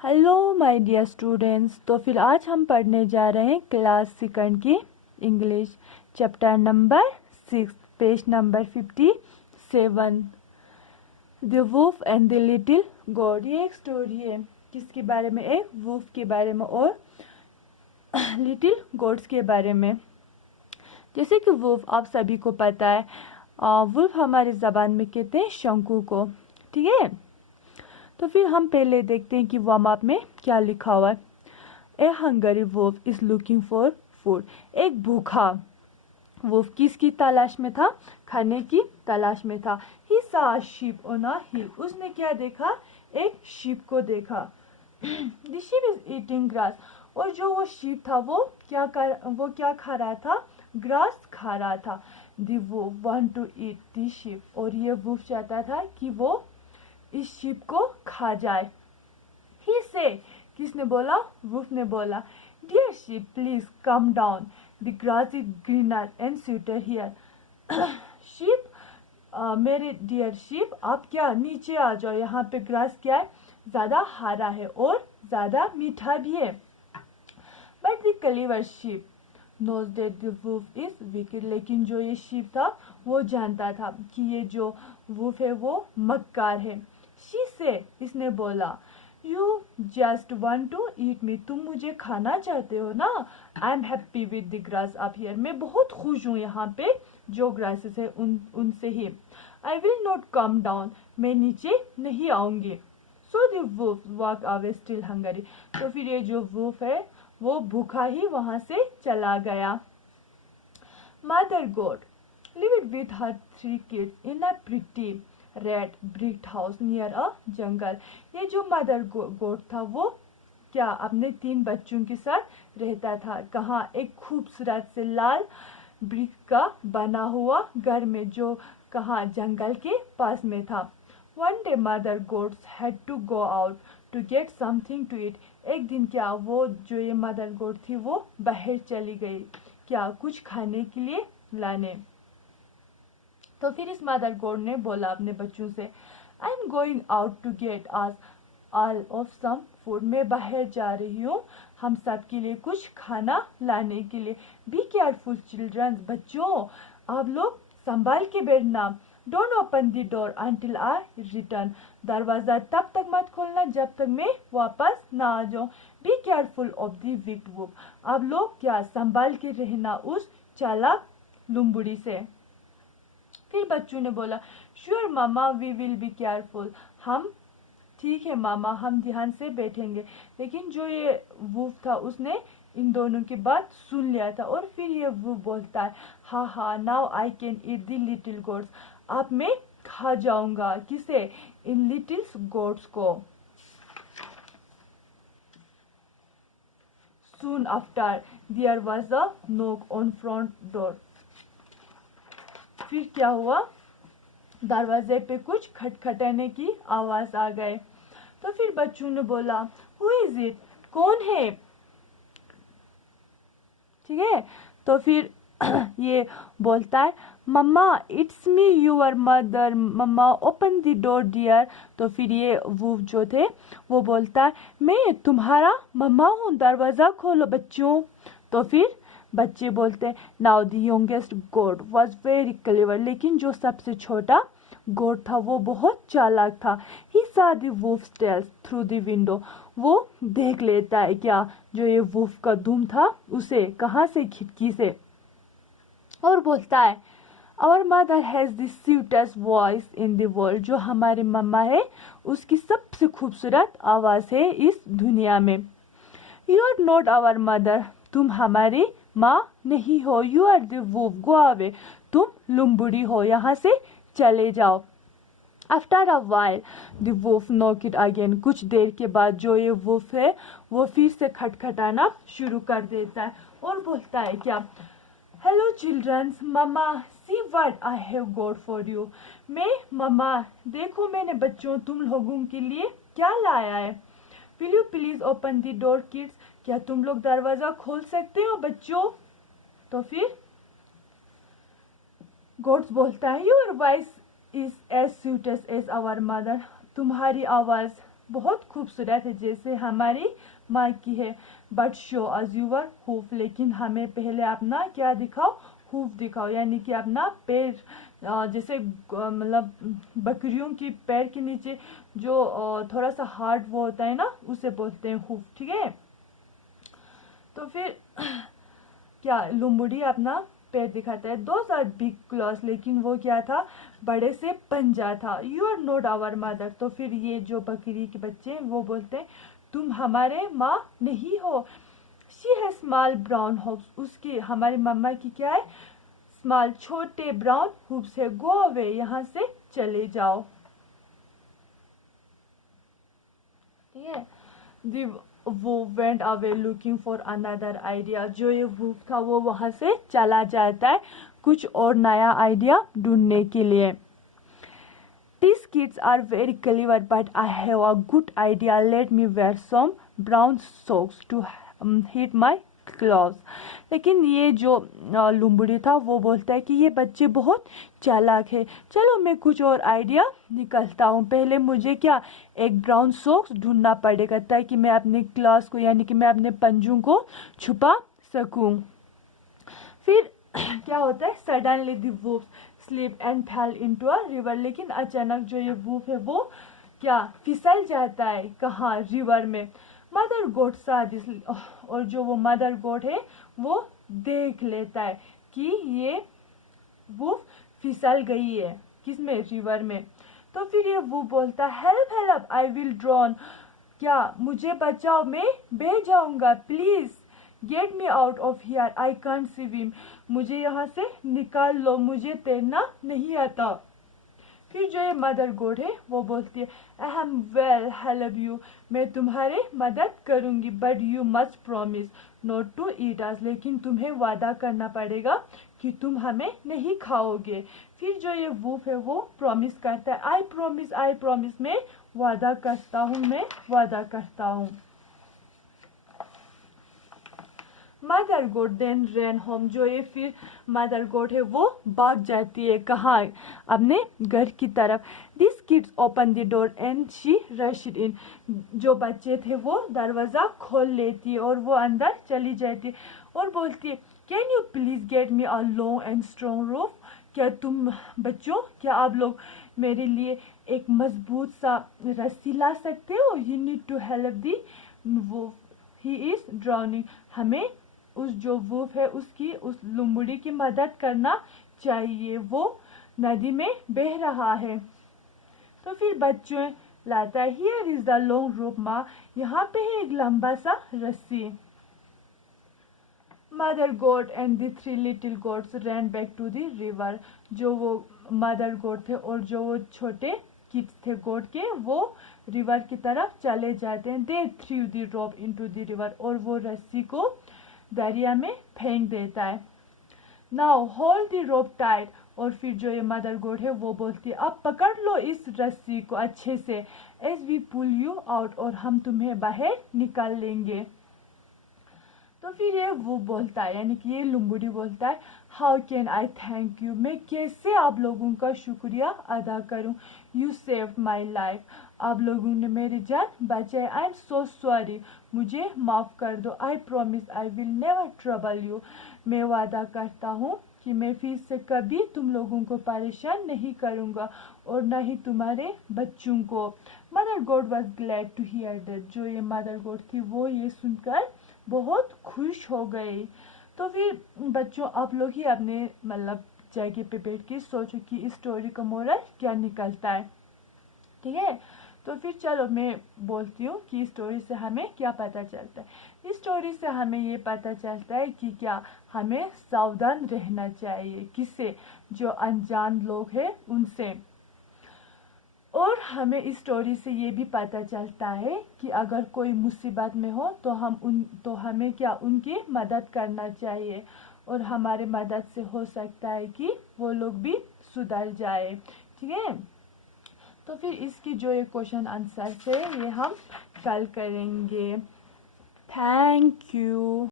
Hello my dear students. तो फिर आज हम पढ़ने जा रहे हैं क्लास सेकंड की English chapter number 6 page number 57 the wolf and the little goat. ये एक स्टोरी है किसके बारे में, एक वुल्फ के बारे में और लिटिल गोट्स के बारे में। जैसे कि वुल्फ आप सभी को पता है, वुल्फ हमारी ज़बान में कहते हैं शंकु को, ठीक है। तो फिर हम पहले देखते हैं कि वार्म अप में क्या लिखा हुआ है। A hungry wolf is looking for food. एक भूखा वुल्फ किसकी तलाश में था, खाने की तलाश में था। ही सा शीप ऑन अ हिल। उसने क्या देखा, एक शीप को देखा। The sheep is eating grass. और जो वो शीप था वो क्या खा रहा था, ग्रास खा रहा था। The wolf want to eat the sheep. और ये वुल्फ चाहता था कि वो इस शीप को खा जाए। ही से, किसने बोला, वुल्फ ने बोला, dear sheep please come down, the grass is greener and sweeter here. Sheep, मेरे डियर शीप आप क्या नीचे आ जाओ, यहाँ पे ग्रास क्या है, ज्यादा हरा है और ज्यादा मीठा भी है। But the clever sheep knows that the wolf is wicked. लेकिन जो ये शीप था वो जानता था कि ये जो वुल्फ है वो मक्कार है। शी से, इसने बोला, you just want to eat me. तुम मुझे खाना चाहते हो ना। I am happy with the grass up here. मैं बहुत खुश हूँ यहाँ पे जो ग्रासेस है उनसे ही। I will not come down. मैं नीचे नहीं आऊंगी। So the wolf walk away still hungry. तो फिर ये जो वुल्फ है वो भूखा ही वहां से चला गया। Mother goat lived with her 3 kids in a pretty red brick house near a jungle। ये जो मदर गोट था वो क्या अपने 3 बच्चों के साथ रहता था। कहाँ, एक खूबसूरत से लाल ब्रिक का बना हुआ घर में, जो कहाँ, जंगल के पास में था। One day mother goats had to go out to get something to eat। एक दिन क्या, वो जो ये मदर गोट थी वो बाहर चली गई, क्या, कुछ खाने के लिए लाने। तो फिर इस मदर गोट ने बोला अपने बच्चों से, I am going out to get us all of some food. मैं बाहर जा रही हूँ हम सब के लिए कुछ खाना लाने के लिए। Be careful children. बच्चों आप लोग संभाल के बैठना। Don't open the door until I return. दरवाजा तब तक मत खोलना जब तक मैं वापस ना आ जाऊं। Be careful of the wicked wolf. आप लोग क्या, संभाल के रहना उस चालाक लुम्बुड़ी से। फिर बच्चों ने बोला, sure mama we will be careful. हम, ठीक है मामा, हम ध्यान से बैठेंगे। लेकिन जो ये वुल्फ था उसने इन दोनों की बात सुन लिया था। और फिर ये वुल्फ बोलता है, हाँ हाँ now I can eat the little goats. अब मैं खा जाऊंगा किसे, इन लिटिल गोट्स को। Soon after there was a knock on front door। फिर क्या हुआ, दरवाजे पे कुछ खटखटाने की आवाज आ गए। तो फिर बच्चों ने बोला, हु इज इट, कौन है, ठीक है। तो फिर ये बोलता है, mamma it's me your mother, mamma open the door dear. तो फिर ये वुल्फ जो थे वो बोलता है, मैं तुम्हारा मम्मा हूँ, दरवाजा खोलो बच्चों। तो फिर बच्चे बोलते हैं, now the youngest goat was very clever. लेकिन जो सबसे छोटा गोट था वो बहुत चालाक था। He saw the wolf's tails through the window. वो देख लेता है क्या, जो ये वुल्फ का दुम था उसे, कहाँ से, खिड़की से। और बोलता है, our mother has the sweetest voice in the world. जो हमारी मम्मा है उसकी सबसे खूबसूरत आवाज है इस दुनिया में। You are not our mother. तुम हमारी माँ नहीं हो। You are the wolf, go away. तुम लुम्बुड़ी हो, यहाँ से चले जाओ। After a while the wolf knocked again. कुछ देर के बाद जो ये वुल्फ है वो फिर से खटखटाना शुरू कर देता है और बोलता है क्या, hello childrens, mama see what I have got for you. मैं, मम्मा देखो मैंने बच्चों तुम लोगों के लिए क्या लाया है। Will you please open the door kids. क्या तुम लोग दरवाजा खोल सकते हो बच्चों। तो फिर गोट्स बोलता है, your voice is as sweet as our mother. तुम्हारी आवाज बहुत खूबसूरत है जैसे हमारी माँ की है। But show us your hoof, लेकिन हमें पहले अपना क्या दिखाओ, हूफ दिखाओ, यानी कि अपना पैर, जैसे मतलब बकरियों की पैर के नीचे जो थोड़ा सा हार्ड वो होता है ना, उसे बोलते हैं हूफ, ठीक है। तो फिर क्या लुम्बुड़ी अपना पैर दिखाता है। दोज आर बिग क्लॉज, लेकिन वो क्या था, बड़े से पंजा था। You are not our mother, तो फिर ये जो बकरी के बच्चे हैं वो बोलते हैं तुम हमारे माँ नहीं हो। शी है स्मॉल ब्राउन हॉप्स, उसकी हमारी मम्मा की क्या है, स्मॉल छोटे ब्राउन हुप्स है। गो अवे, यहाँ से चले जाओ, ठीक है। दी वो went away looking for another idea, जो ये वूफ था वो वहां से चला जाता है कुछ और नया आइडिया ढूंढने के लिए। These kids are very clever, but I have a good idea. Let me wear some brown socks to hit my claws. लेकिन ये जो लुम्बुड़ी था वो बोलता है कि ये बच्चे बहुत चालाक है, चलो मैं कुछ और आइडिया निकलता हूँ। पहले मुझे क्या, एक ब्राउन सॉक्स ढूंढना पड़ेगा ताकि मैं अपने क्लॉज को, यानी कि मैं अपने पंजों को छुपा सकूँ। फिर क्या होता है, suddenly the woof slip and fail into a river, लेकिन अचानक जो ये वूफ है वो क्या, फिसल जाता है, कहाँ, रिवर में। मदर गोट सा दिस, और जो वो मदर गोट है वो देख लेता है कि ये वूफ फिसल गई है, किसमें, रिवर में। तो फिर ये वूफ बोलता है help help I will drawn, क्या मुझे बचाओ, मैं बह जाऊंगा, please get me out of here, I can't swim, मुझे यहाँ से निकाल लो, मुझे तैरना नहीं आता। फिर जो ये मदर गोड है वो बोलती है I am will help you, मैं तुम्हारे मदद करूंगी, but you must promise not to eat us, लेकिन तुम्हें वादा करना पड़ेगा कि तुम हमें नहीं खाओगे। फिर जो ये वूफ है वो प्रॉमिस करता है आई प्रॉमिस, मैं वादा करता हूँ, मैं वादा करता हूँ। मदर गोट देन रन होम, जो ये फिर मदर गोट है वो भाग जाती है, कहाँ, अपने घर की तरफ। This kids open the door and she rushed in, जो बच्चे थे वो दरवाज़ा खोल लेती है और वो अंदर चली जाती है और बोलती है can you please get me a long and strong rope, क्या तुम बच्चों, क्या आप लोग मेरे लिए एक मजबूत सा रस्सी ला सकते हो। यू नीड टू हेल्प दी वो, ही इज ड्राउनिंग, हमें उस जो वूफ है उसकी, उस लुम्बुड़ी की मदद करना चाहिए, वो नदी में बह रहा है। तो फिर बच्चों लाता है here is the long rope माँ, यहाँ पे है एक लंबा सा रस्सी। Mother goat and the three little goats ran back to the river, जो वो मदर गोट थे और जो वो छोटे किड्स थे गोट के, वो रिवर की तरफ चले जाते हैं। They throw the rope into the river, और वो रस्सी को दरिया में फेंक देता है। Now hold the rope tight, और फिर जो ये मदर गोट है वो बोलती है अब पकड़ लो इस रस्सी को अच्छे से, as we pull you out, और हम तुम्हें बाहर निकाल लेंगे। तो फिर ये वो बोलता है, यानी कि ये लुम्बुड़ी बोलता है how can I thank you, मैं कैसे आप लोगों का शुक्रिया अदा करूं। यू सेव्ड माई लाइफ, आप लोगों ने मेरी जान बचाई। आई एम सो सॉरी, मुझे माफ़ कर दो। I promise I will never trouble you, मैं वादा करता हूँ कि मैं फिर से कभी तुम लोगों को परेशान नहीं करूँगा और न ही तुम्हारे बच्चों को। Mother goat was glad to hear that, जो ये मदर गोड थी वो ये सुनकर बहुत खुश हो गई। तो फिर बच्चों आप लोग ही अपने मतलब जगह पे बैठ के सोचो कि इस स्टोरी का मोरल क्या निकलता है, ठीक है। तो फिर चलो मैं बोलती हूँ कि स्टोरी से हमें क्या पता चलता है। इस स्टोरी से हमें ये पता चलता है कि क्या हमें सावधान रहना चाहिए, किससे, जो अनजान लोग हैं उनसे। और हमें इस स्टोरी से ये भी पता चलता है कि अगर कोई मुसीबत में हो तो हमें क्या, उनकी मदद करना चाहिए, और हमारे मदद से हो सकता है कि वो लोग भी सुधर जाए, ठीक है। तो फिर इसकी जो ये क्वेश्चन आंसर है ये हम कल करेंगे। Thank you.